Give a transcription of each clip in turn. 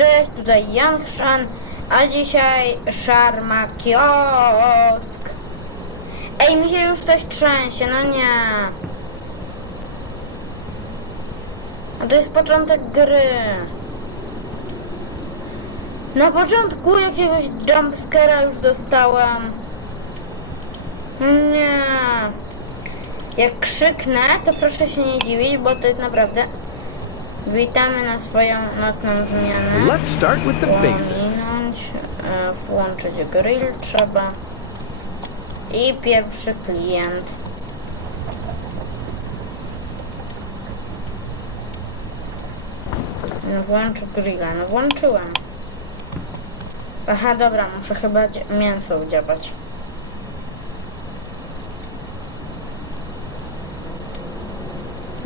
Cześć, tutaj Jan a dzisiaj Szarma Kiosk. Ej, mi się już coś trzęsie, no nie. A to jest początek gry. Na początku jakiegoś jumpscare'a już dostałem. Nie. Jak krzyknę, to proszę się nie dziwić, bo to jest naprawdę... Witamy na swoją nocną zmianę. Let's start with the basics. Pominąć, e, włączyć grill trzeba. I pierwszy klient. No włącz grilla, no włączyłem. Aha, dobra, muszę chyba mięso udziałać.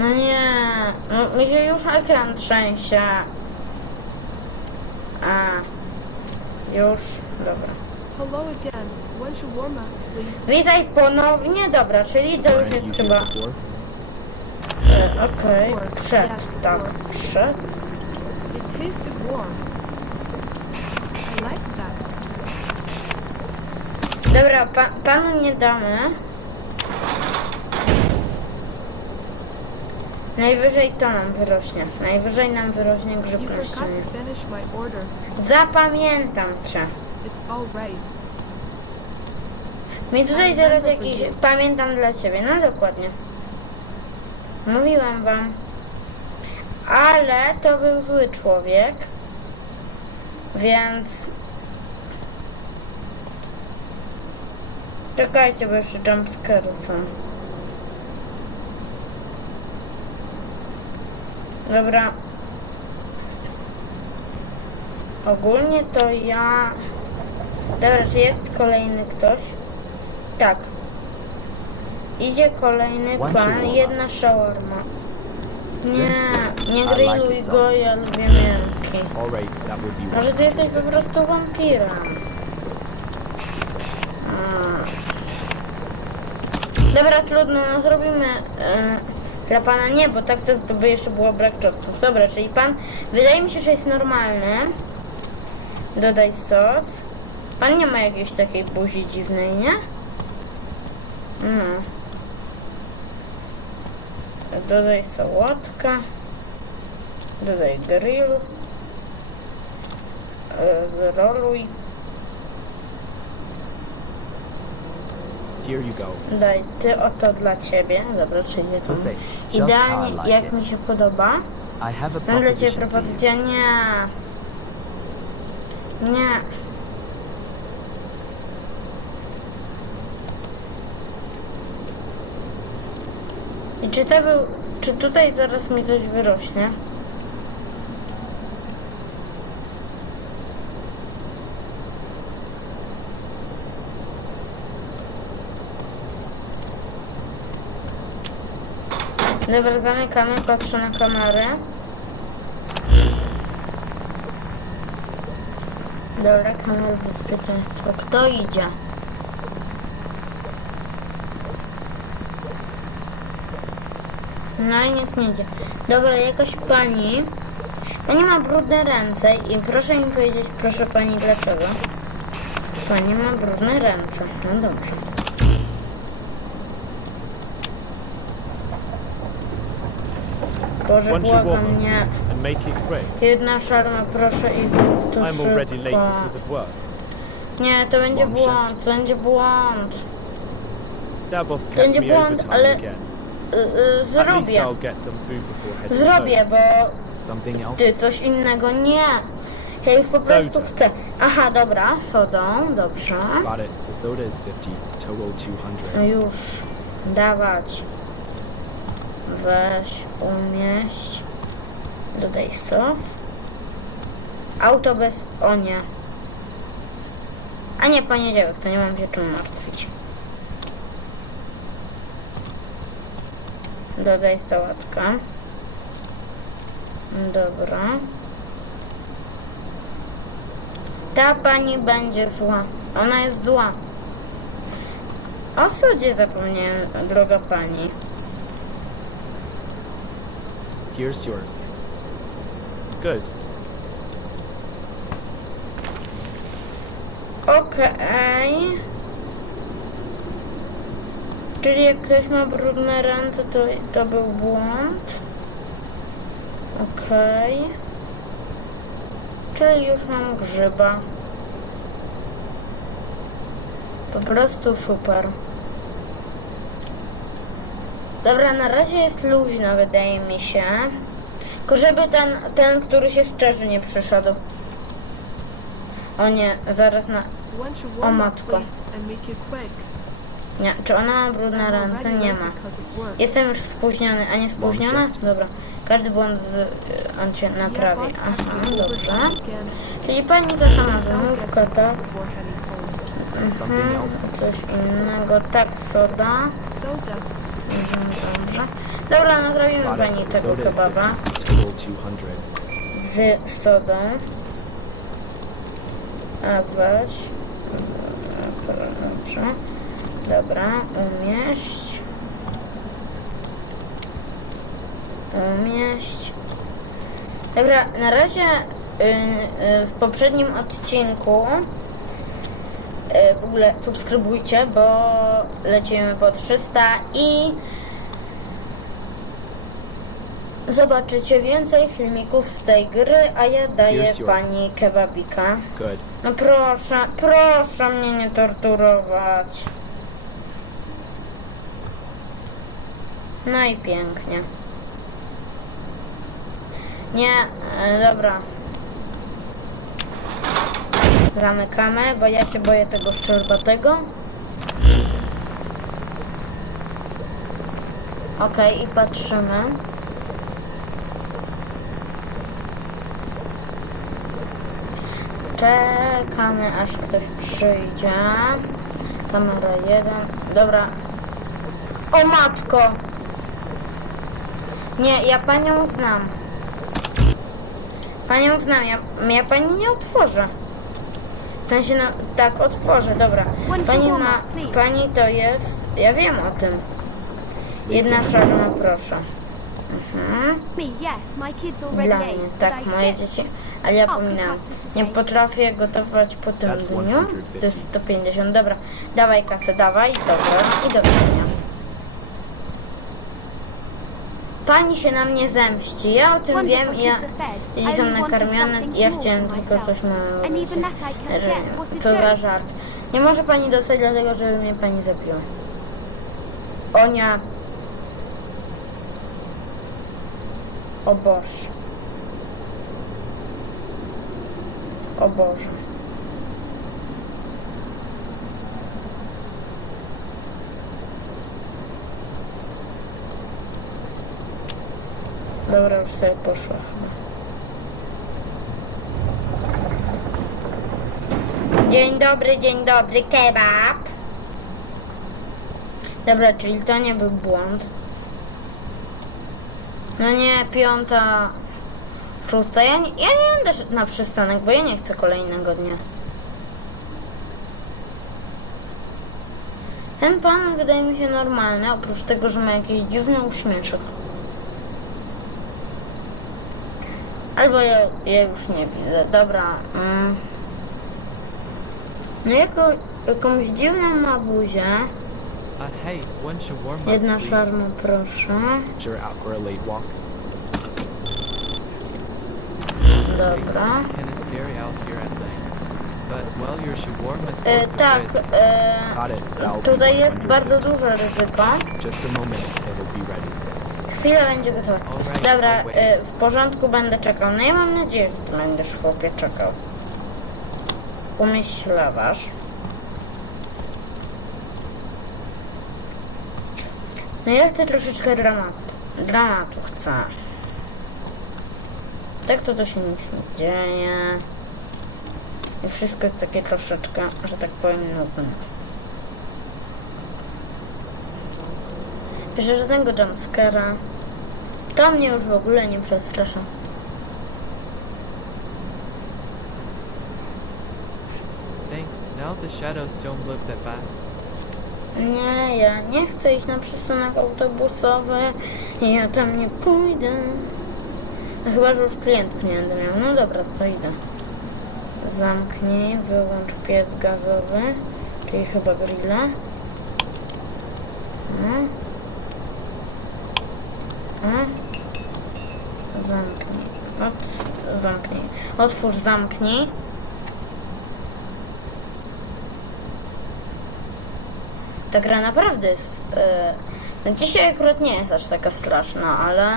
No nie, no, mi się już ekran trzęsie. A, już, dobra. Hello again. When's your warm up, please? Witaj ponownie, dobra, czyli to już jest chyba... E, Okej, przed, tak, przed. It tasted warm. I like that. Dobra, pa, panu nie damy. Najwyżej to nam wyrośnie. Najwyżej nam wyrośnie grzyb You forgot leśny. to finish my order. Zapamiętam cię. It's all right. Mi tutaj teraz jakiś... Pamiętam dla ciebie, no dokładnie. Mówiłam wam. Ale to był zły człowiek. Więc... Czekajcie, bo jeszcze jumpscary są. Dobra. Ogólnie to ja... Dobra, czy jest kolejny ktoś? Tak. Idzie kolejny pan, jedna shawarma. Nie, nie grilluj go, ja lubię miękki. Może ty jesteś po prostu wampirem. Dobra, trudno, no zrobimy e, dla pana nie, bo tak to, to by jeszcze było brak czosnków. Dobra, czyli pan, wydaje mi się, że jest normalny. Dodaj sos. Pan nie ma jakiejś takiej buzi dziwnej, nie? No. Dodaj sałatka. Dodaj grill. E, Here you go. Daj ty oto dla ciebie. Dobra, czyli ja to Perfect. Just how I Idealnie, like jak it. mi się podoba. I have a Mam dla ciebie proposition for you. propozycję. Nie. Nie. I czy to był. Czy tutaj zaraz mi coś wyrośnie? Dobra, zamykamy, patrzę na kamerę. Dobra, kamera bezpieczeństwa. Kto idzie? No i nikt nie idzie. Dobra, jakaś pani. Pani ma brudne ręce i proszę mi powiedzieć, proszę pani, dlaczego? Pani ma brudne ręce. No dobrze. Boże, błagam mnie. Jedna szarma, proszę i to szybko. Nie, to będzie błąd, to będzie błąd. To będzie błąd, ale y, y, zrobię. Zrobię, bo ty coś innego nie. Ja już po prostu chcę. Aha, dobra, sodą, dobrze. Got it. The soda is 50, total 200. No już, dawać. Weź, umieść. Dodaj sos. Auto bez... O nie. A nie, poniedziałek, to nie mam się czym martwić. Dodaj sałatkę. Dobra. Ta pani będzie zła. Ona jest zła. O sodzie zapomniałem, droga pani. Here's your. Good. Okej. Czyli jak ktoś ma brudne ręce, to, to był błąd. Okej. Czyli już mam grzyba. Po prostu super. Dobra, na razie jest luźno, wydaje mi się. Tylko żeby ten, ten, który się szczerzy, nie przyszedł. O nie, zaraz na... O matko. Nie, czy ona ma brudne ręce? Nie ma. Jestem już spóźniony, a nie spóźniona? Dobra. Każdy błąd z, on cię naprawi. Aha, dobrze. Czyli pani ta sama wymówka, tak? Mhm, coś innego. Tak, soda. Dobrze. Dobra, no zrobimy pani tego kebaba 50. Total 200. z sodą. A weź. Dobra, Dobrze. Dobra, umieść. Umieść. Dobra, na razie y, y, w poprzednim odcinku w ogóle subskrybujcie, bo lecimy po 300 i zobaczycie więcej filmików z tej gry, a ja daję Here's your- pani kebabika. Good. No proszę, proszę mnie nie torturować. No i pięknie. Nie, e, dobra. Zamykamy, bo ja się boję tego szczerbatego. Okej, i patrzymy. Czekamy aż ktoś przyjdzie. Kamera jeden. Dobra. O matko! Nie, ja panią znam. Panią znam, ja, ja pani nie otworzę. W sensie, no tak, otworzę, dobra. Pani ma, pani to jest, ja wiem o tym. Jedna szarma, proszę. Mhm. Dla mnie, tak, moje dzieci. Ale ja O, pominęłam. Nie potrafię gotować po tym dniu. 150. To jest 150. Dobra, dawaj kasę, dawaj. Dobra, i do widzenia. Pani się na mnie zemści. Ja o tym Wonderful wiem i ja... kids are fed. Dzieci I only wanted nakarmione, something ja small chciałem for tylko myself. coś małego. And even that I can't Że- get. What a Co za joke. żart. Nie może pani dostać dlatego, żeby mnie pani zabiła. O nie. O Boże. O Boże. Dobra, już sobie poszła. Dzień dobry, dzień dobry, kebab. Dobra, czyli to nie był błąd. No nie, piąta, szósta. Ja nie, ja nie będę na przystanek, bo ja nie chcę kolejnego dnia. Ten pan wydaje mi się normalny, oprócz tego, że ma jakiś dziwny uśmieszek. Albo ja, ja już nie widzę. Dobra. Mm. No jako, jakąś dziwną ma buzię. Uh, Jedna szarma, proszę. Dobra. E, tak, e, tutaj jest 150. bardzo duże ryzyko. Just a moment. Chwila będzie. Alright, Dobra, e, w porządku będę czekał. No ja mam nadzieję, że ty będziesz chłopie czekał. Umieść lawasz. No ja chcę troszeczkę dramatu. Dramatu chcę. Tak to to się nic nie dzieje. I wszystko jest takie troszeczkę, że tak powiem, nudne. Że żadnego jumpscara. To mnie już w ogóle nie przestrasza. Thanks. Now the shadows don't look that bad. Nie, ja nie chcę iść na przystanek autobusowy. Ja tam nie pójdę. No chyba, że już klientów nie będę miał. No dobra, to idę. Zamknij, wyłącz piec gazowy, czyli chyba grilla. No. A. Zamknij. Ot, zamknij. Otwórz, zamknij. Ta gra naprawdę jest. e, no dzisiaj akurat nie jest aż taka straszna, ale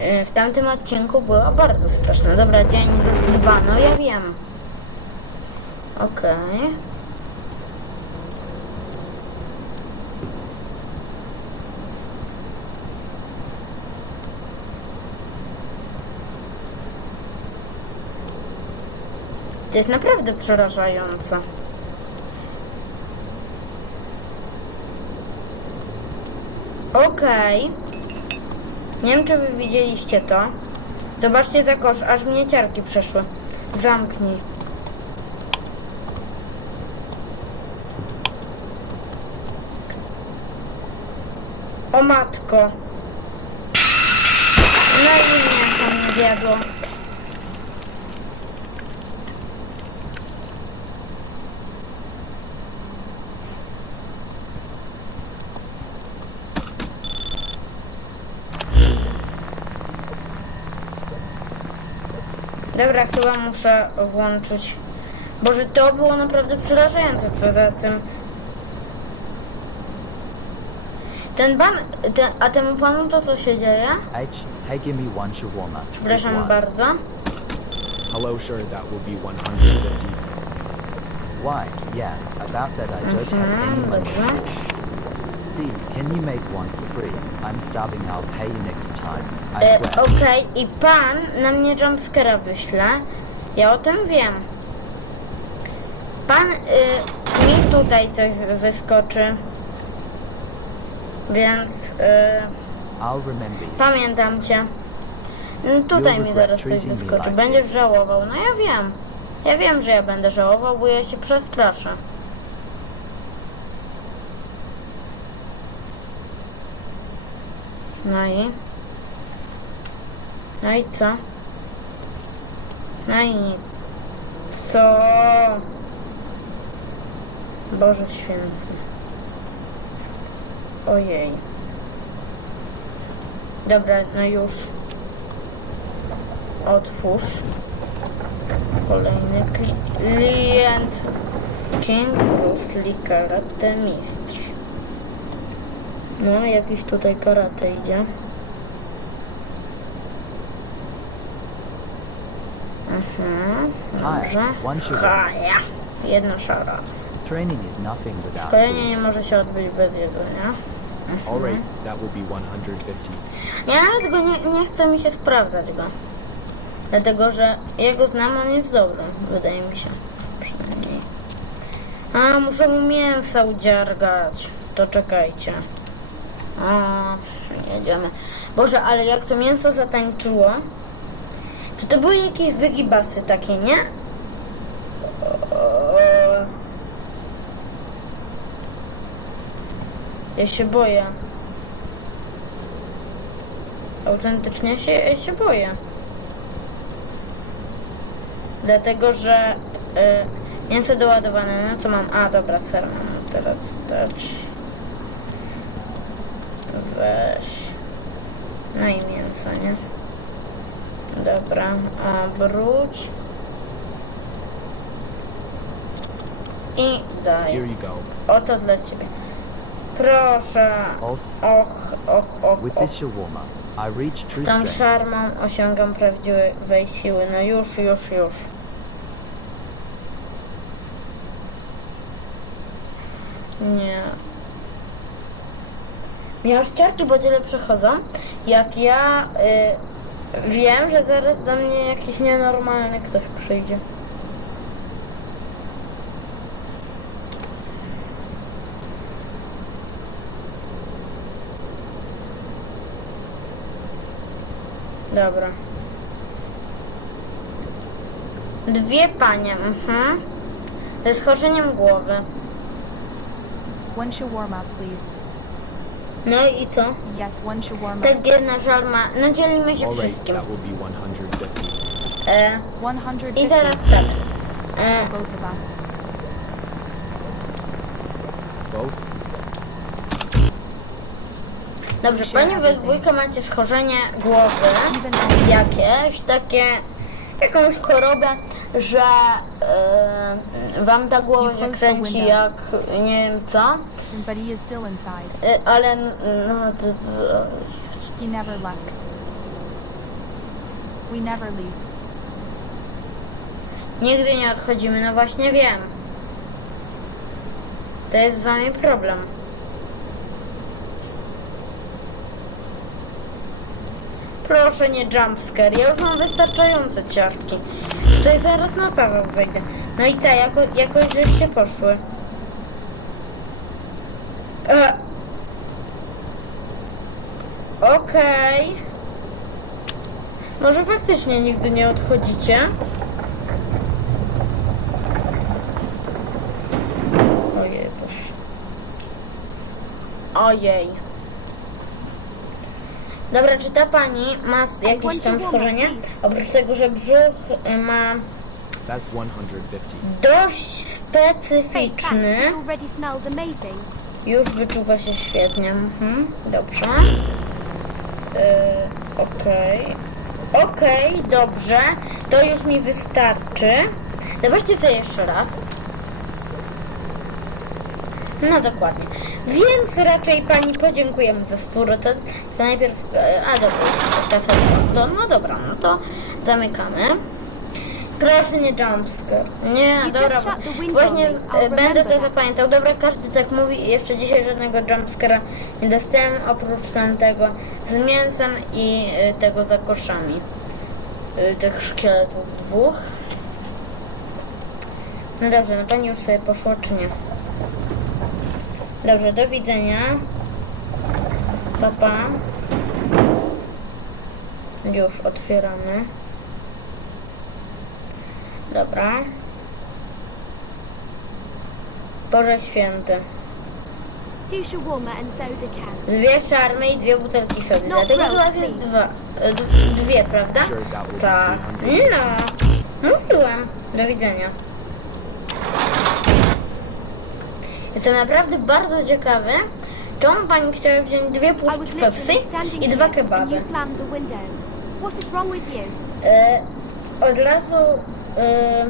e, w tamtym odcinku była bardzo straszna. Dobra, dzień dwa, no ja wiem. Okej. To jest naprawdę przerażające. Okej. Nie wiem, czy wy widzieliście to. Zobaczcie za kosz, aż mnie ciarki przeszły. Zamknij. O matko. No i mnie tam zjadło. Dobra, chyba muszę włączyć. Boże, to było naprawdę przerażające, co za tym. Ten pan, ten, a temu panu to co się dzieje? H, hey, give me one shawarma. Przepraszam bardzo. Hello, sure, that will be 150. Why? Yeah, about that I don't have any Mhm, money. See, can you make one for free? I'm starving, I'll pay you next time. I E, swear. Okej, i pan na mnie jumpscare'a wyśle. Ja o tym wiem. Pan y, mi tutaj coś wyskoczy. Więc y, I'll remember you. pamiętam cię. No, tutaj mi zaraz coś wyskoczy. Będziesz żałował. No ja wiem. Ja wiem, że ja będę żałował, bo ja się przestraszę. No i? No i co? No i. Co? Boże święty. Ojej. Dobra, no już. Otwórz. Kolejny kli- klient. King Bruce Lee Mistrz. No, jakiś tutaj karate idzie. Mhm, dobrze. Haja. Jedna szara. Training is nothing without Szkolenie nie może się odbyć bez jedzenia. Alright, that will be 150. Ja nawet go nie, nie chcę mi się sprawdzać go. Dlatego, że ja go znam, on jest dobry. Wydaje mi się. Przynajmniej. A, muszę mu mięsa udziargać. To czekajcie. O, jedziemy. Boże, ale jak to mięso zatańczyło, to to były jakieś wygibasy takie, nie? Ja się boję. Autentycznie się, ja się boję. Dlatego, że y, mięso doładowane, no co mam? A, dobra, ser mam teraz dać. Weź. No i mięso, nie? Dobra, obróć. I daj. Here you go. Oto dla ciebie. Proszę. Och, och, och, with och. this shawarma, I reach true Z tą szarmą osiągam prawdziwej siły. No już, już, już. Nie. Mnie aż ciarki po przychodzą, jak ja y, wiem, że zaraz do mnie jakiś nienormalny ktoś przyjdzie. Dobra. Dwie panie, mhm. Ze schorzeniem głowy. One shawarma, please. No i co? Yes, one shawarma. Tak jedna żalma. No dzielimy się Alright, wszystkim. that will be 150. E, 150 I teraz tak. E, both of us. Both? dobrze, pani we dwójkę macie schorzenie głowy. Even Jakieś takie, jakąś chorobę, że e, wam ta głowa się kręci jak nie wiem co. but he is still inside. E, ale no, to, to, He never left. We never leave. nigdy nie odchodzimy, no właśnie wiem. To jest z wami problem. Proszę nie jumpscare, ja już mam wystarczające ciarki. Tutaj zaraz na zawał zejdę. No i te, jako, jakoś żeście poszły. E. Okej. Może faktycznie nigdy nie odchodzicie? Ojej, boże. Ojej. Dobra, czy ta pani ma jakieś tam schorzenie? Oprócz tego, że brzuch y, ma That's 150. dość specyficzny, już wyczuwa się świetnie. Mhm, dobrze. Yy, Okej. Okej, dobrze. To już mi wystarczy. Zobaczcie sobie jeszcze raz. No dokładnie. Więc raczej pani podziękujemy za spór. To, to najpierw. e, A dobra, to to, No dobra, no to zamykamy. Proszę nie jumpscare. Nie, dobra. Właśnie e, będę to zapamiętał. Dobra, każdy tak mówi. Jeszcze dzisiaj żadnego jumpscare'a nie dostałem, oprócz tamtego z mięsem i e, tego za koszami. Tych szkieletów dwóch. No dobrze, no pani już sobie poszła, czy nie? Dobrze, do widzenia. Pa, pa. Już otwieramy. Dobra. Boże święty. Dwie szarmy i dwie butelki sody. No, Dlatego że u was jest dwa. e, Dwie, prawda? Tak. 300. No. Mówiłem. Do widzenia. Jestem naprawdę bardzo ciekawy, czemu pani chciała wziąć dwie puszki Pepsi i dwa kebaby. What is wrong with you? E, od razu e,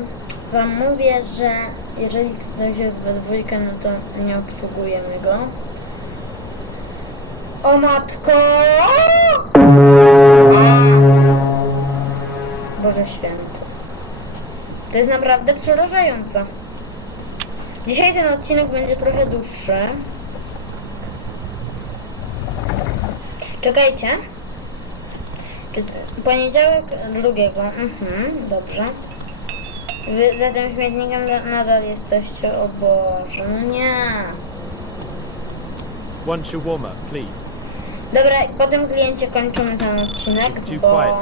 wam mówię, że jeżeli ktoś jest we dwójkę, no to nie obsługujemy go. O matko! Boże święty. To jest naprawdę przerażające. Dzisiaj ten odcinek będzie trochę dłuższy. Czekajcie. Poniedziałek drugiego. Mhm, dobrze. Wy za tym śmietnikiem na- nadal jesteście, o Boże, no nie. One shawarma, please. Dobra, po tym kliencie kończymy ten odcinek, bo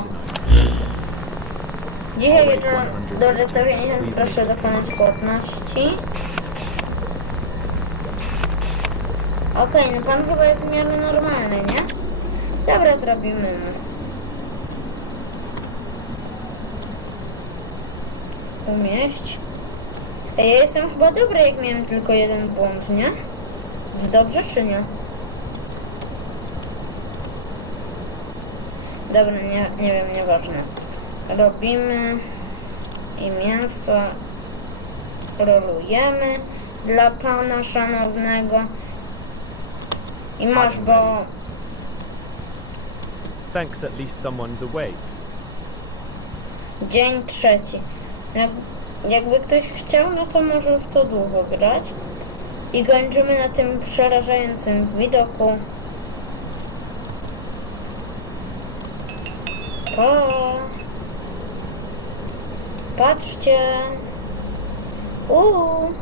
dzisiaj wieczorem do 150 proszę dokonać płatności. Okej, no pan chyba jest w miarę normalny, nie? Dobra, zrobimy. Umieść. Ja jestem chyba dobry, jak miałem tylko jeden błąd, nie? Dobrze, czy nie? Dobra, nie, nie wiem, nieważne. Robimy i mięso rolujemy dla pana szanownego. I masz, bo Thanks, at least someone's awake. dzień trzeci. Jak, jakby ktoś chciał, no to może w to długo grać. I kończymy na tym przerażającym widoku. Pa. Patrzcie. Uuu.